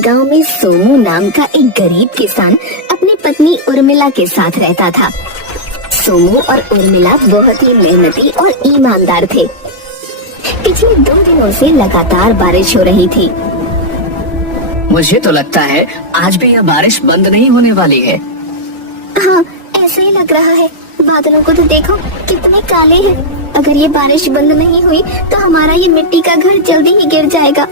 गांव में सोमू नाम का एक गरीब किसान अपनी पत्नी उर्मिला के साथ रहता था। सोमू और उर्मिला बहुत ही मेहनती और ईमानदार थे। पिछले 2 दिनों से लगातार बारिश हो रही थी। मुझे तो लगता है आज भी यह बारिश बंद नहीं होने वाली है। हाँ, ऐसा ही लग रहा है। बादलों को तो देखो कितने काले हैं। अगर ये बारिश बंद नहीं हुई तो हमारा ये मिट्टी का घर जल्दी ही गिर जाएगा।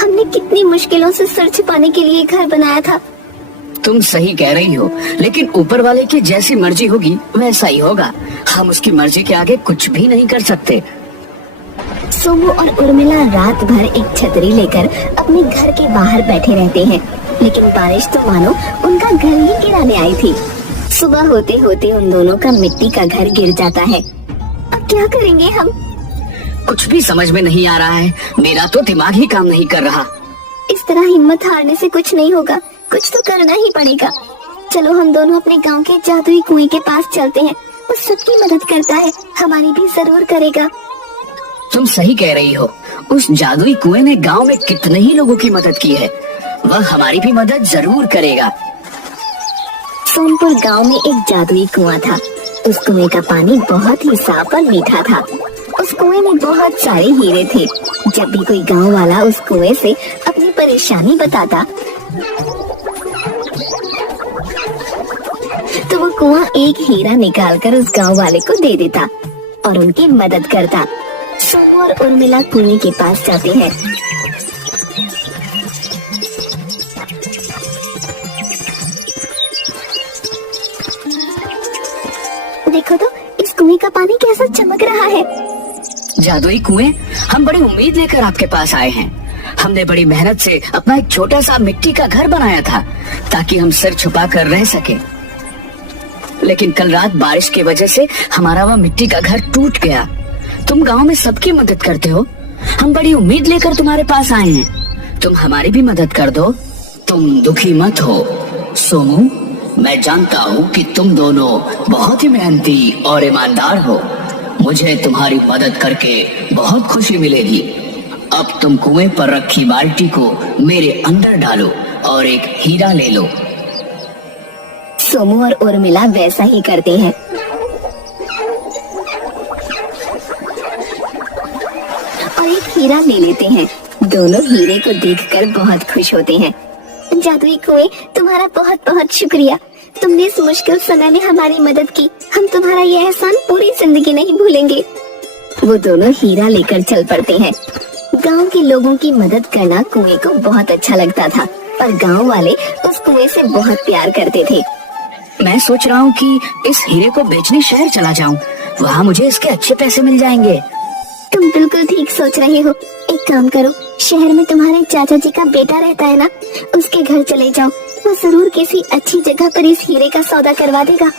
हमने कितनी मुश्किलों से सर छिपाने के लिए घर बनाया था। तुम सही कह रही हो, लेकिन ऊपर वाले की जैसी मर्जी होगी वैसा ही होगा। हम उसकी मर्जी के आगे कुछ भी नहीं कर सकते। सोमू और उर्मिला रात भर एक छतरी लेकर अपने घर के बाहर बैठे रहते हैं, लेकिन बारिश तो मानो उनका घर ही गिराने आई थी। सुबह होते होते उन दोनों का मिट्टी का घर गिर जाता है। अब क्या करेंगे हम? कुछ भी समझ में नहीं आ रहा है। मेरा तो दिमाग ही काम नहीं कर रहा। इस तरह हिम्मत हारने से कुछ नहीं होगा, कुछ तो करना ही पड़ेगा। चलो हम दोनों अपने गांव के जादुई कुएं के पास चलते हैं। वो सबकी मदद करता है, हमारी भी जरूर करेगा। तुम सही कह रही हो। उस जादुई कुएं ने गांव में कितने ही लोगों की मदद की है। वह हमारी भी मदद जरूर करेगा। सोमपुर गांव में एक जादुई कुआं था। उस कुएं का पानी बहुत ही साफ और मीठा था। उस कुएं में बहुत सारे हीरे थे। जब भी कोई गांव वाला उस कुएं से अपनी परेशानी बताता तो वो कुआं एक हीरा निकालकर उस गांव वाले को दे देता और उनकी मदद करता। सोमू और उर्मिला कुएं के पास जाते हैं। देखो तो इस कुएं का पानी कैसा चमक रहा है। जादुई कुएं, हम बड़ी उम्मीद लेकर आपके पास आए हैं। हमने बड़ी मेहनत से अपना एक छोटा सा मिट्टी का घर बनाया था ताकि हम सिर छुपा कर रह सके। लेकिन कल रात बारिश की वजह से हमारा वह मिट्टी का घर टूट गया। तुम गांव में सबकी मदद करते हो। हम बड़ी उम्मीद लेकर तुम्हारे पास आए हैं। तुम हमारी भी मदद कर दो। तुम दुखी मत हो सोमू। मैं जानता हूँ कि तुम दोनों बहुत ही मेहनती और ईमानदार हो। मुझे तुम्हारी मदद करके बहुत खुशी मिलेगी। अब तुम कुएं पर रखी बाल्टी को मेरे अंदर डालो और एक हीरा ले लो। सोमू और उर्मिला वैसा ही करते हैं और एक हीरा ले लेते हैं। दोनों हीरे को देखकर बहुत खुश होते हैं। जादुई कुएं, तुम्हारा बहुत बहुत शुक्रिया। तुमने इस मुश्किल समय में हमारी मदद की। हम तुम्हारा ये एहसान पूरी जिंदगी नहीं भूलेंगे। वो दोनों हीरा लेकर चल पड़ते हैं। गांव के लोगों की मदद करना कुएं को बहुत अच्छा लगता था और गांव वाले उस कुएं से बहुत प्यार करते थे। मैं सोच रहा हूँ कि इस हीरे को बेचने शहर चला जाऊँ। वहाँ मुझे इसके अच्छे पैसे मिल जाएंगे। तुम बिल्कुल ठीक सोच रहे हो। एक काम करो, शहर में तुम्हारे चाचा जी का बेटा रहता है ना, उसके घर चले जाओ। वो जरूर किसी अच्छी जगह पर इस हीरे का सौदा करवा देगा।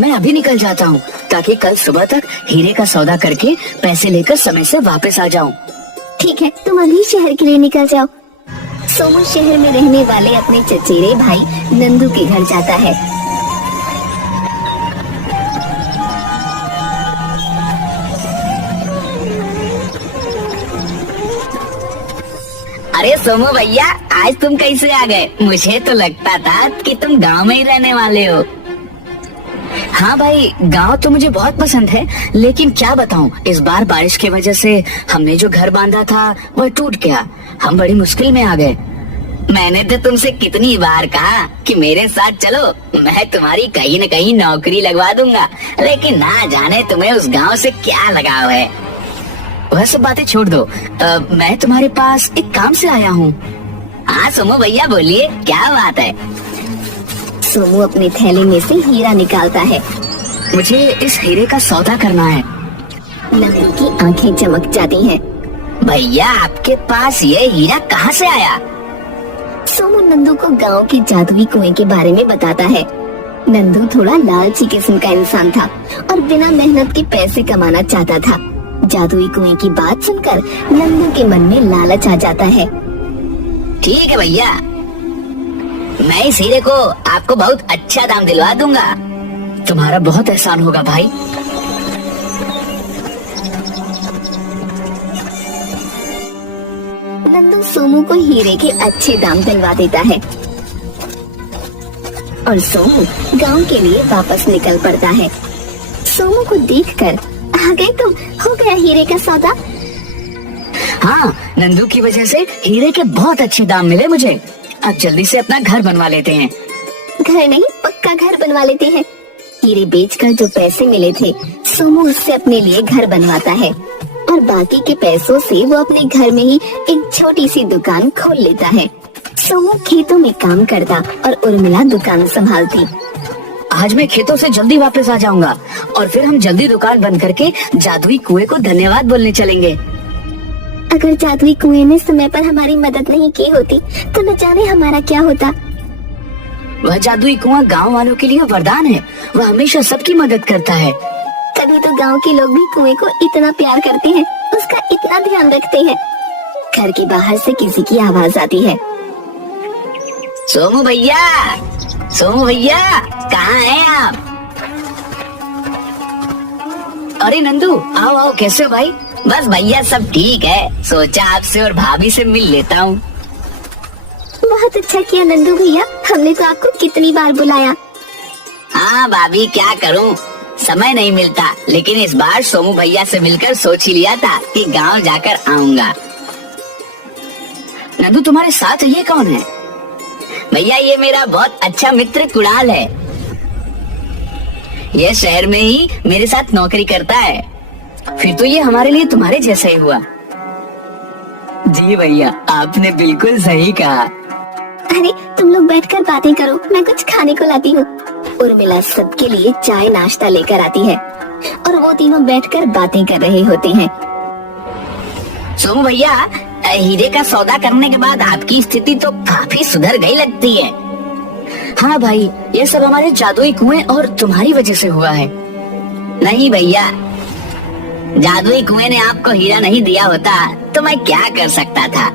मैं अभी निकल जाता हूँ ताकि कल सुबह तक हीरे का सौदा करके पैसे लेकर समय से वापस आ जाऊँ। ठीक है, तुम अभी शहर के लिए निकल जाओ। सोमू शहर में रहने वाले अपने चचेरे भाई नंदू के घर जाता है। अरे सोमू भैया, आज तुम कैसे आ गए? मुझे तो लगता था कि तुम गांव में ही रहने वाले हो। हाँ भाई, गांव तो मुझे बहुत पसंद है, लेकिन क्या बताऊं, इस बार बारिश की वजह से हमने जो घर बांधा था वह टूट गया। हम बड़ी मुश्किल में आ गए। मैंने तो तुमसे कितनी बार कहा कि मेरे साथ चलो, मैं तुम्हारी कहीं न कहीं नौकरी लगवा दूंगा, लेकिन ना जाने तुम्हें उस गांव से क्या लगाव है। वह सब बातें छोड़ दो। मैं तुम्हारे पास एक काम से आया हूँ। हाँ सोमू भैया, बोलिए, क्या बात है? सोमू अपने थैले में से हीरा निकालता है। मुझे इस हीरे का सौदा करना है। नंदू की आंखें चमक जाती हैं। भैया, आपके पास ये हीरा कहाँ से आया? सोमू नंदू को गांव के जादुई कुएं के बारे में बताता है। नंदू थोड़ा लालची किस्म का इंसान था और बिना मेहनत के पैसे कमाना चाहता था। जादुई कुएं की बात सुनकर नंदू के मन में लालच आ जाता है। ठीक है भैया, मैं इस हीरे को आपको बहुत अच्छा दाम दिलवा दूंगा। तुम्हारा बहुत एहसान होगा भाई। नंदू सोमू को हीरे के अच्छे दाम दिलवा देता है और सोमू गांव के लिए वापस निकल पड़ता है। सोमू को देखकर आ गए तुम, हो गया हीरे का सौदा। हाँ, नंदू की वजह से हीरे के बहुत अच्छे दाम मिले मुझे। अब जल्दी से अपना घर बनवा लेते हैं। घर नहीं, पक्का घर बनवा लेते हैं। हीरे बेचकर जो पैसे मिले थे सोमू उससे अपने लिए घर बनवाता है और बाकी के पैसों से वो अपने घर में ही एक छोटी सी दुकान खोल लेता है। सोमू खेतों में काम करता और उर्मिला दुकान संभालती। आज मैं खेतों से जल्दी वापस आ जाऊंगा और फिर हम जल्दी दुकान बंद करके जादुई कुएं को धन्यवाद बोलने चलेंगे। अगर जादुई कुएं ने समय पर हमारी मदद नहीं की होती तो न जाने हमारा क्या होता। वह जादुई कुआं गांव वालों के लिए वरदान है। वह हमेशा सबकी मदद करता है। तभी तो गांव के लोग भी कुएं को इतना प्यार करते हैं, उसका इतना ध्यान रखते हैं। घर के बाहर से किसी की आवाज आती है। सोमू भैया, सोमू भैया, कहाँ हैं आप? अरे नंदू, आओ आओ, कैसे हो भाई? बस भैया सब ठीक है, सोचा आपसे और भाभी से मिल लेता हूँ। बहुत अच्छा किया नंदू भैया, हमने तो आपको कितनी बार बुलाया। हाँ भाभी, क्या करूँ, समय नहीं मिलता, लेकिन इस बार सोमू भैया से मिलकर सोच ही लिया था कि गांव जाकर आऊंगा। नंदू, तुम्हारे साथ ये कौन है? भैया, ये मेरा बहुत अच्छा मित्र कुणाल है। ये शहर में ही मेरे साथ नौकरी करता है। फिर तो ये हमारे लिए तुम्हारे जैसा ही हुआ। जी भैया, आपने बिल्कुल सही कहा। अरे तुम लोग बैठकर बातें करो, मैं कुछ खाने को लाती हूँ। उर्मिला सबके लिए चाय नाश्ता लेकर आती है और वो तीनों बैठकर बातें कर रहे होते हैं। सोमू भैया, हीरे का सौदा करने के बाद आपकी स्थिति तो काफी सुधर गई लगती है। हाँ भाई, ये सब हमारे जादुई कुएं और तुम्हारी वजह से हुआ है। नहीं भैया, जादुई कुएं ने आपको हीरा नहीं दिया होता तो मैं क्या कर सकता था।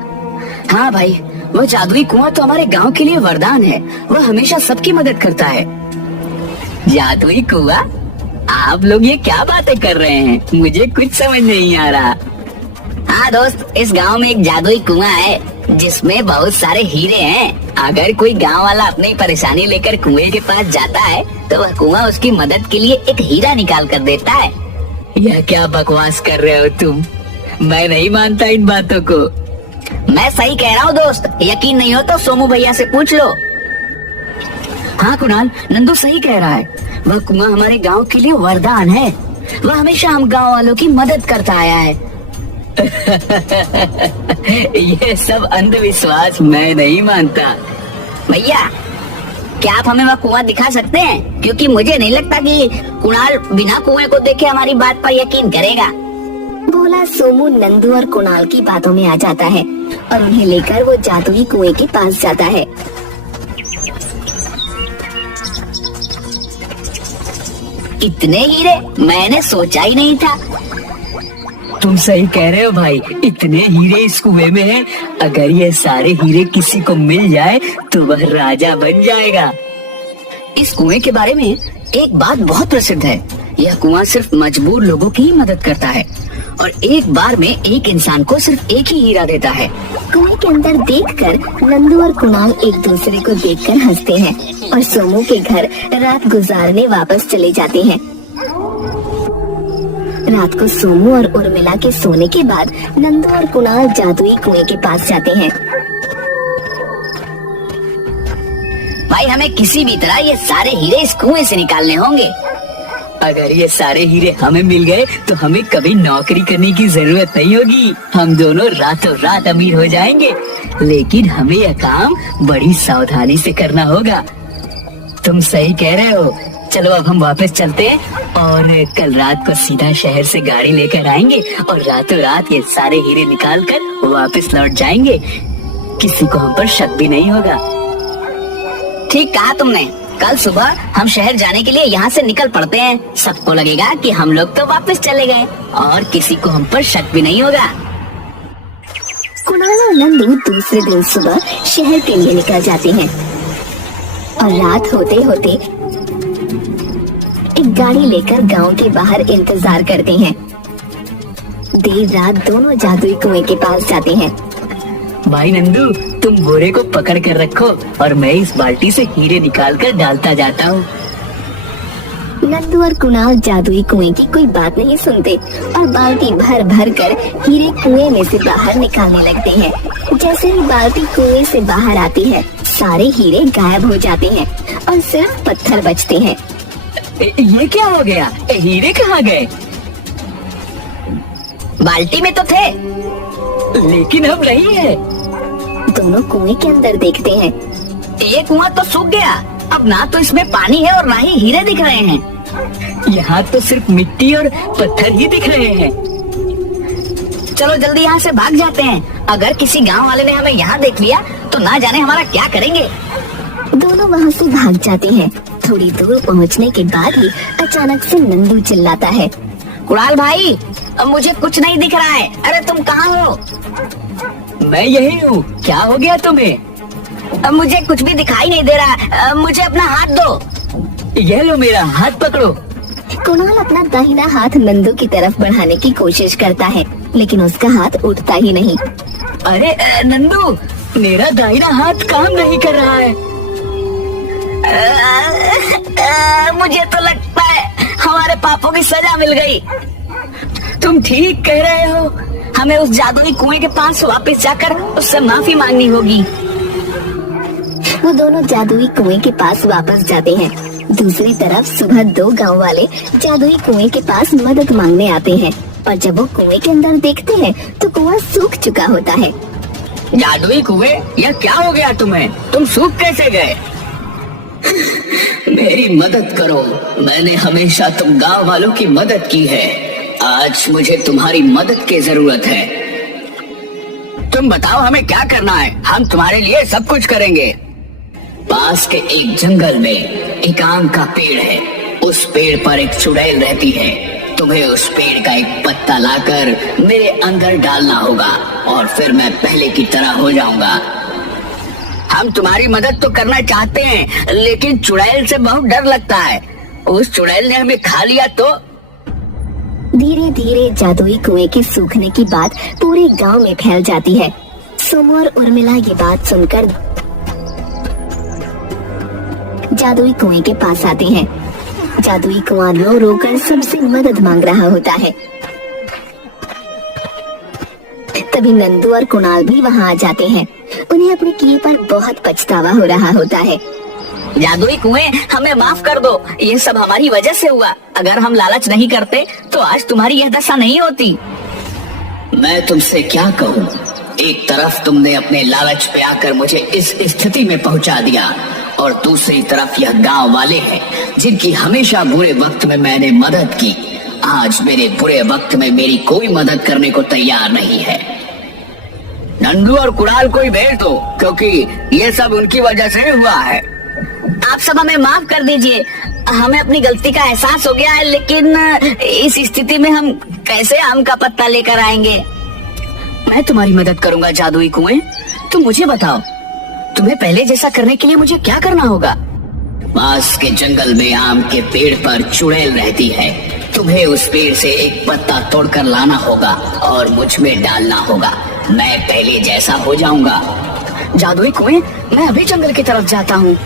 हाँ भाई, वो जादुई कुआं तो हमारे गांव के लिए वरदान है। वह हमेशा सबकी मदद करता है। जादुई कुआं? आप लोग ये क्या बातें कर रहे हैं? मुझे कुछ समझ नहीं आ रहा। हाँ दोस्त, इस गांव में एक जादुई कुआं है जिसमें बहुत सारे हीरे हैं। अगर कोई गांव वाला अपनी परेशानी लेकर कुएं के पास जाता है तो वह कुआं उसकी मदद के लिए एक हीरा निकाल कर देता है। यह क्या बकवास कर रहे हो तुम? मैं नहीं मानता इन बातों को। मैं सही कह रहा हूँ दोस्त, यकीन नहीं हो तो सोमू भैया से पूछ लो। हाँ कुणाल, नंदू सही कह रहा है। वह कुआं हमारे गांव के लिए वरदान है। वह हमेशा हम गांव वालों की मदद करता आया है। ये सब अंधविश्वास मैं नहीं मानता। भैया, क्या आप हमें वह कुआं दिखा सकते हैं? क्योंकि मुझे नहीं लगता कि कुणाल बिना कुएं को देखे हमारी बात पर यकीन करेगा। भोला सोमू नंदू और कुणाल की बातों में आ जाता है और उन्हें लेकर वो जादुई कुएं के पास जाता है। इतने हीरे मैंने सोचा ही नहीं था। तुम सही कह रहे हो भाई, इतने हीरे इस कुएं में हैं। अगर ये सारे हीरे किसी को मिल जाए तो वह राजा बन जाएगा। इस कुएं के बारे में एक बात बहुत प्रसिद्ध है। यह कुआं सिर्फ मजबूर लोगों की ही मदद करता है और एक बार में एक इंसान को सिर्फ एक ही हीरा देता है। कुएं के अंदर देखकर नंदू और कुणाल एक दूसरे को देखकर हंसते हैं और सोमू के घर रात गुजारने वापस चले जाते हैं। रात को सोमू और उर्मिला के सोने के बाद नंदू और कुणाल जादुई कुएं के पास जाते हैं। भाई, हमें किसी भी तरह ये सारे हीरे इस कुएं से निकालने होंगे। अगर ये सारे हीरे हमें मिल गए तो हमें कभी नौकरी करने की जरूरत नहीं होगी। हम दोनों रातों रात अमीर हो जाएंगे। लेकिन हमें यह काम बड़ी सावधानी से करना होगा। तुम सही कह रहे हो। चलो अब हम वापस चलते हैं और कल रात को सीधा शहर से गाड़ी लेकर आएंगे और रातों रात ये सारे हीरे निकाल कर वापस लौट जाएंगे। किसी को हम पर शक भी नहीं होगा। ठीक कहा तुमने। कल सुबह हम शहर जाने के लिए यहाँ से निकल पड़ते हैं। सबको लगेगा कि हम लोग तो वापस चले गए और किसी को हम पर शक भी नहीं होगा। कुणाल और नंदू दूसरे दिन सुबह शहर के लिए निकल जाते हैं और रात होते होते एक गाड़ी लेकर गांव के बाहर इंतजार करते हैं। देर रात दोनों जादुई कुएं के पास जाते हैं। भाई नंदू, तुम बोरे को पकड़ कर रखो और मैं इस बाल्टी से हीरे निकाल कर डालता जाता हूँ। नंदू और कुणाल जादुई कुएं की कोई बात नहीं सुनते और बाल्टी भर भर कर हीरे कुएं में से बाहर निकालने लगते हैं। जैसे ही बाल्टी कुएं से बाहर आती है, सारे हीरे गायब हो जाते हैं और सिर्फ पत्थर बचते हैं। ये क्या हो गया? हीरे कहाँ गए? बाल्टी में तो थे, लेकिन अब नहीं है। दोनों कुएं के अंदर देखते हैं। ये कुआं तो सूख गया। अब ना तो इसमें पानी है और ना ही हीरे दिख रहे हैं। यहाँ तो सिर्फ मिट्टी और पत्थर ही दिख रहे हैं। चलो जल्दी यहाँ से भाग जाते हैं। अगर किसी गांव वाले ने हमें यहाँ देख लिया तो ना जाने हमारा क्या करेंगे। दोनों वहाँ से भाग जाते हैं। थोड़ी दूर पहुँचने के बाद ही अचानक से नंदू चिल्लाता है, कुणाल भाई, अब मुझे कुछ नहीं दिख रहा है। अरे तुम कहाँ हो? मैं यही हूँ। क्या हो गया तुम्हें? अब मुझे कुछ भी दिखाई नहीं दे रहा। अब मुझे अपना हाथ दो। ये लो, मेरा हाथ पकड़ो। कुणाल अपना दाहिना हाथ नंदू की तरफ बढ़ाने की कोशिश करता है, लेकिन उसका हाथ उठता ही नहीं। अरे नंदू, मेरा दाहिना हाथ काम नहीं कर रहा है। मुझे तो लगता है हमारे पापों की सजा मिल गई। तुम ठीक कह रहे हो। हमें उस जादुई कुएं के पास वापस जाकर उससे माफी मांगनी होगी। वो दोनों जादुई कुएं के पास वापस जाते हैं। दूसरी तरफ सुबह दो गांव वाले जादुई कुएं के पास मदद मांगने आते हैं, और जब वो कुएं के अंदर देखते हैं तो कुआं सूख चुका होता है। जादुई कुएं, यह क्या हो गया तुम्हें? तुम सूख कैसे गए? मेरी मदद करो। मैंने हमेशा तुम गांव वालों की मदद की है। आज मुझे तुम्हारी मदद की जरूरत है। तुम बताओ हमें क्या करना है। हम तुम्हारे लिए सब कुछ करेंगे। पास के एक जंगल में एक आम का पेड़ है। उस पेड़ पर एक चुड़ैल रहती है। तुम्हें उस पेड़ का एक पत्ता लाकर मेरे अंदर डालना होगा और फिर मैं पहले की तरह हो जाऊंगा। हम तुम्हारी मदद तो करना चाहते हैं, लेकिन चुड़ैल से बहुत डर लगता है। उस चुड़ैल ने हमें खा लिया तो। धीरे धीरे जादुई कुएं के सूखने की बात पूरे गांव में फैल जाती है। सोमू और उर्मिला ये बात सुनकर जादुई कुएं के पास आते हैं। जादुई कुआं रो रो कर सबसे मदद मांग रहा होता है। तभी नंदू और कुणाल भी वहां आ जाते हैं। उन्हें अपने किए पर बहुत पछतावा हो रहा होता है। जादुई कुएं, हमें माफ कर दो। ये सब हमारी वजह से हुआ। अगर हम लालच नहीं करते तो आज तुम्हारी यह दशा नहीं होती। मैं तुमसे क्या कहूँ। एक तरफ तुमने अपने लालच पे आकर मुझे इस स्थिति में पहुंचा दिया, और दूसरी तरफ यह गांव वाले हैं जिनकी हमेशा बुरे वक्त में मैंने मदद की। आज मेरे बुरे वक्त में मेरी कोई मदद करने को तैयार नहीं है। नंदू और कुणाल को ही भेज दो, क्योंकि ये सब उनकी वजह से हुआ है। आप सब हमें माफ कर दीजिए। हमें अपनी गलती का एहसास हो गया है, लेकिन इस स्थिति में हम कैसे आम का पत्ता लेकर आएंगे? मैं तुम्हारी मदद करूंगा जादुई कुएं। तुम मुझे बताओ, तुम्हें पहले जैसा करने के लिए मुझे क्या करना होगा? पास के जंगल में आम के पेड़ पर चुड़ैल रहती है। तुम्हें उस पेड़ से एक पत्ता तोड़कर लाना होगा और मुझ में डालना होगा। मैं पहले जैसा हो जाऊंगा। जादुई कुएं, मैं अभी जंगल की तरफ जाता हूँ।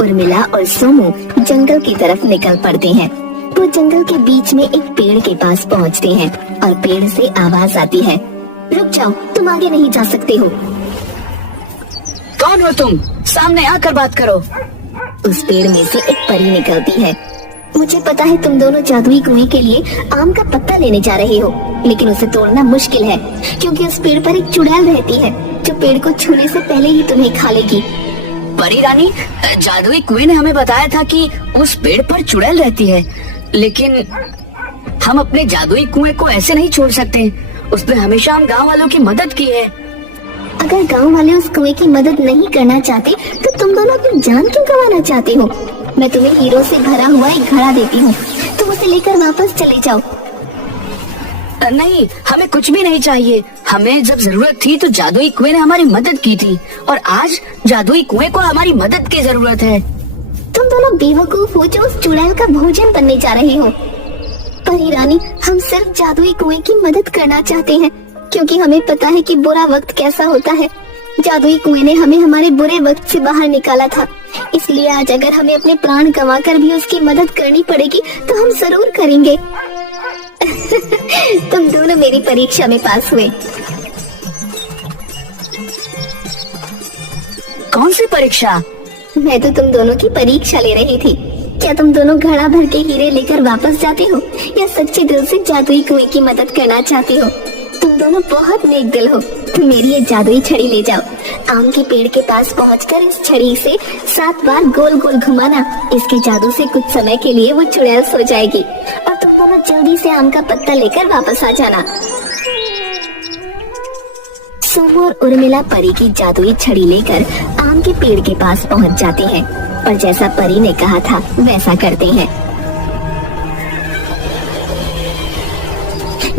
उर्मिला और सोमू जंगल की तरफ निकल पड़ते हैं। वो जंगल के बीच में एक पेड़ के पास पहुंचते हैं और पेड़ से आवाज आती है, रुक जाओ, तुम आगे नहीं जा सकते हो। कौन हो तुम? सामने आकर बात करो। उस पेड़ में से एक परी निकलती है। मुझे पता है तुम दोनों जादुई कुएं के लिए आम का पत्ता लेने जा रहे हो, लेकिन उसे तोड़ना मुश्किल है, क्योंकि उस पेड़ पर एक चुड़ैल रहती है जो पेड़ को छूने से पहले ही तुम्हें खा लेगी। परी रानी, जादुई कुएं ने हमें बताया था कि उस पेड़ पर चुड़ैल रहती है, लेकिन हम अपने जादुई कुएं को ऐसे नहीं छोड़ सकते। उसने हमेशा हम गांव वालों की मदद की है। अगर गांव वाले उस कुएं की मदद नहीं करना चाहते तो तुम दोनों अपनी जान क्यों गंवाना चाहते हो? मैं तुम्हें हीरो से भरा हुआ एक घड़ा देती हूँ, तुम उसे लेकर वापस चले जाओ। नहीं, हमें कुछ भी नहीं चाहिए। हमें जब जरूरत थी तो जादुई कुएं ने हमारी मदद की थी, और आज जादुई कुएं को हमारी मदद की जरूरत है। तुम दोनों बेवकूफ हो जो उस चुड़ैल का भोजन बनने जा रहे हो। परी रानी, हम सिर्फ जादुई कुएं की मदद करना चाहते हैं। क्योंकि हमें पता है कि बुरा वक्त कैसा होता है। जादुई कुएं ने हमें हमारे बुरे वक्त से बाहर निकाला था, इसलिए आज अगर हमें अपने प्राण गंवाकर भी उसकी मदद करनी पड़ेगी तो हम जरूर करेंगे। तुम दोनों मेरी परीक्षा में पास हुए। कौन सी परीक्षा? मैं तो तुम दोनों की परीक्षा ले रही थी। क्या तुम दोनों घड़ा भर के हीरे लेकर वापस जाते हो या सच्चे दिल से जादुई कुएं की मदद करना चाहते हो? तुम दोनों बहुत नेक दिल हो। तुम मेरी ये जादुई छड़ी ले जाओ। आम के पेड़ के पास पहुंचकर इस छड़ी से 7 बार गोल गोल घुमाना। इसके जादू से कुछ समय के लिए वो चुड़ैल सो जाएगी और तुम दोनों जल्दी से आम का पत्ता लेकर वापस आ जाना। सोमू और उर्मिला परी की जादुई छड़ी लेकर आम के पेड़ के पास पहुंच जाते हैं और जैसा परी ने कहा था वैसा करते हैं।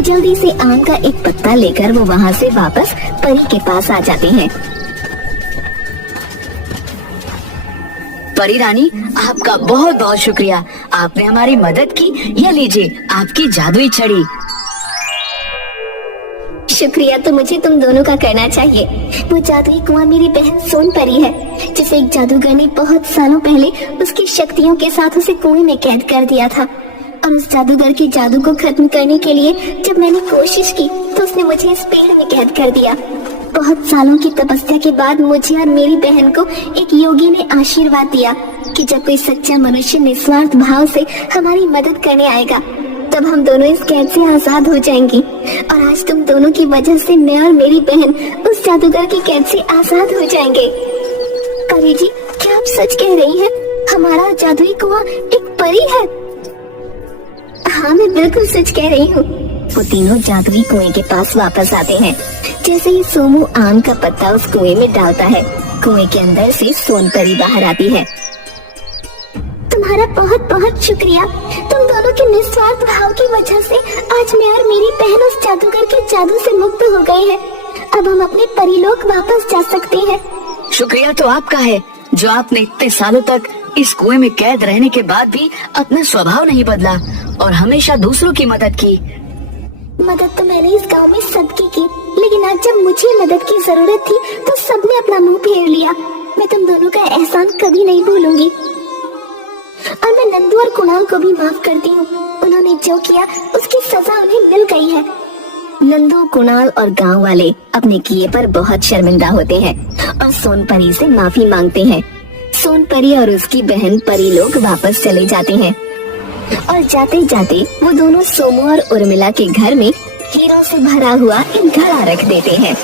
जल्दी से आम का एक पत्ता लेकर वो वहाँ से वापस परी के पास आ जाते हैं। परी रानी, आपका बहुत बहुत शुक्रिया, आपने हमारी मदद की। ये लीजिए आपकी जादुई छड़ी। शुक्रिया तो मुझे तुम दोनों का करना चाहिए। वो जादुई कुआं मेरी बहन सोन परी है, जिसे एक जादूगर ने बहुत सालों पहले उसकी शक्तियों के साथ उसे कुएं में कैद कर दिया था। और उस जादूगर के जादू को खत्म करने के लिए जब मैंने कोशिश की तो उसने मुझे इस पेड़ में कैद कर दिया। बहुत सालों की तपस्या के बाद मुझे और मेरी बहन को एक योगी ने आशीर्वाद दिया कि जब कोई सच्चा मनुष्य निस्वार्थ भाव से हमारी मदद करने आएगा तब हम दोनों इस कैद से आजाद हो जाएंगे। और आज तुम दोनों की वजह से मैं और मेरी बहन उस जादूगर की कैद से आजाद हो जाएंगे। परी जी, क्या आप सच कह रही हैं? हमारा जादुई कुआं एक परी है? हाँ, मैं बिल्कुल सच कह रही हूँ। वो तीनों जादुई कुएं के पास वापस आते हैं। जैसे ही सोमू आम का पत्ता उस कुएं में डालता है, कुएं के अंदर से सोन परी बाहर आती है। तुम्हारा बहुत बहुत शुक्रिया। तुम दोनों के निस्वार्थ भाव की वजह से आज मैं और मेरी बहन उस जादूगर के जादू से मुक्त हो गए हैं। अब हम अपने परीलोक वापस जा सकते हैं। शुक्रिया तो आपका है, जो आपने इतने सालों तक इस कुएं में कैद रहने के बाद भी अपना स्वभाव नहीं बदला और हमेशा दूसरों की मदद की। मदद तो मैंने इस गांव में सबकी की, लेकिन आज जब मुझे मदद की जरूरत थी तो सबने अपना मुंह फेर लिया। मैं तुम दोनों का एहसान कभी नहीं भूलूंगी। और मैं नंदू और कुणाल को भी माफ करती हूँ। उन्होंने जो किया उसकी सजा उन्हें मिल गई है। नंदू, कुणाल और गांव वाले अपने किए पर बहुत शर्मिंदा होते हैं और सोन परी से माफी मांगते हैं। सोन परी और उसकी बहन परी लोग वापस चले जाते हैं और जाते जाते वो दोनों सोमू और उर्मिला के घर में हीरों से भरा हुआ एक घड़ा रख देते हैं।